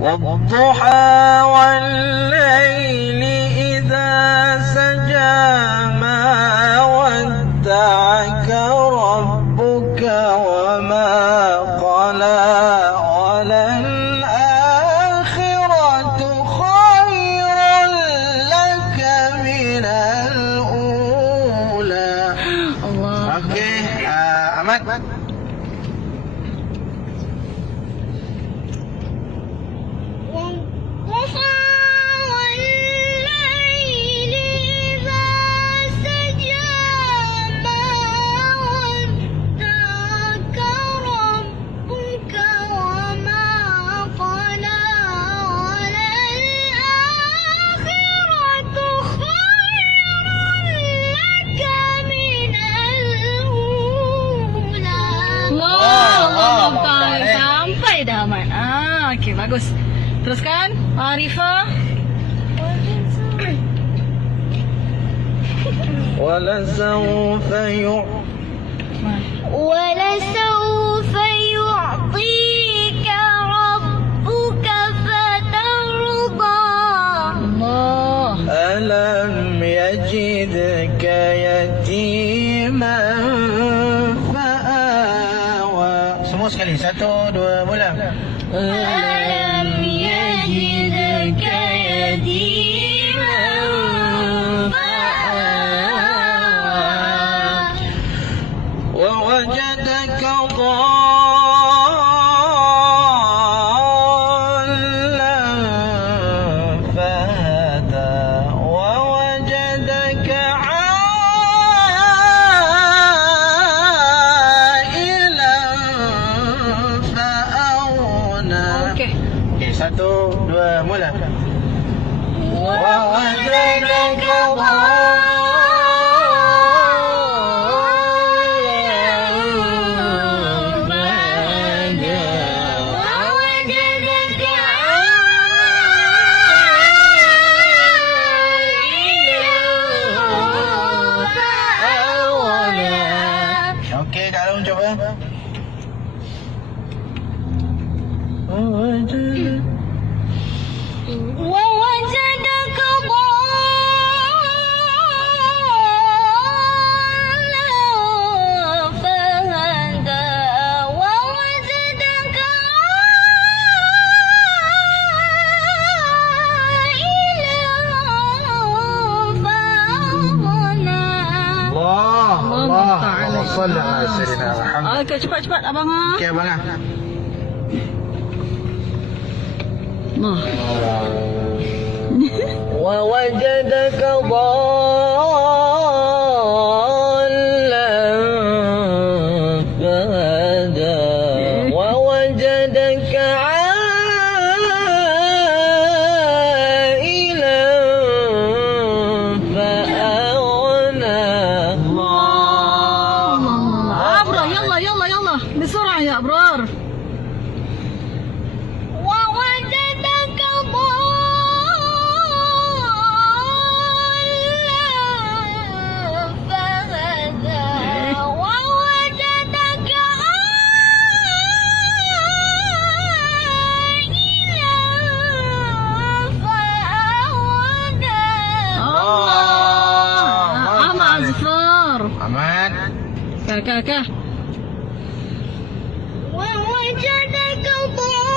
والضحى والليل إذا سجى ما ودعك ربك وما قلى وللآخرة خير لك من الأولى. Allah. Okey, Ahmad. Sampai dah Ahmad. Okey, bagus. Teruskan, Arifah. ولسوف ولسوف يعطيك ربك فترضى. Allah. ألم يجدك يتيما فآوى. Semua sekali. 1, 2, mula. ألم يجدك يتيما فآوى ووجدك ضالا فهدى ووجدك عائلا فأغنى. Okey. Okey, 1, 2, mula. ووجدك Okey, Kak Long cuba. ووجدك ضالا فهدى ووجدك عائلا فأغنى. Allah, Allah Ta'ala. Allah salli ala sayyidina Muhammad. Okey, cepat-cepat abang. Okey, abang ah. Allah. ووجدك ضالا فهدى ووجدك عائلا فأغنى. الله Abrar, yalla yalla yalla. بسرعة يا أبرار. ووجدك ضالا فهدى ووجدك عائلا فأغنى. Ahmad Azfar. Ahmad. Kak. ووجدك ضالا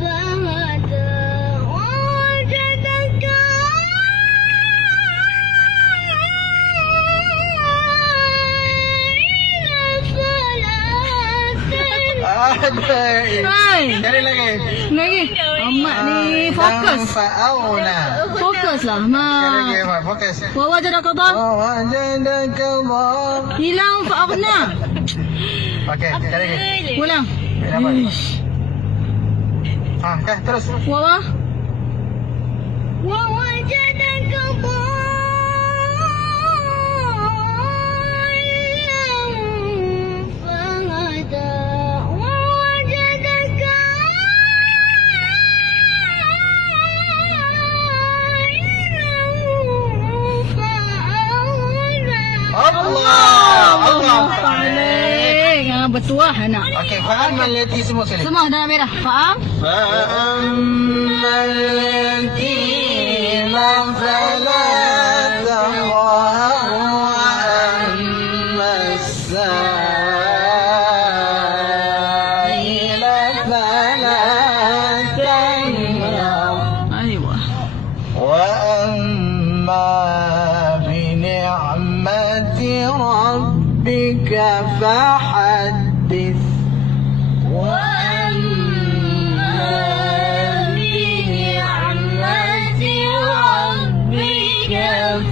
فهدى ووجدك عائلا Hai. Cari lagi. Lagi. Ahmad ni fokus. Fa'auna. Fokus lah. Cari lagi, Ma. Ahmad. Fokus. Wawajada qada. ووجدك ضالا. Hilang fa'aghna. Okey, cari lagi. Ulang. Apa? Terus. Wawa. ووجدك ضالا فهدى ووجدك عائلا فأغنى. Allah. Allah. bertuah anak. Okey, faham al-yatim semua sekali. Semua dah merah. Faham? فأما اليتيم فلا تقهر وأما السائل فلا تنهر أيوة. وأما بنعمة ربك فحدث وأما بنعمة ربك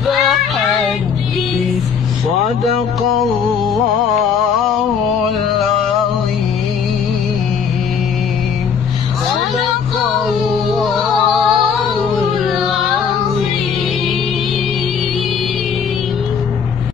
فحدث صدق الله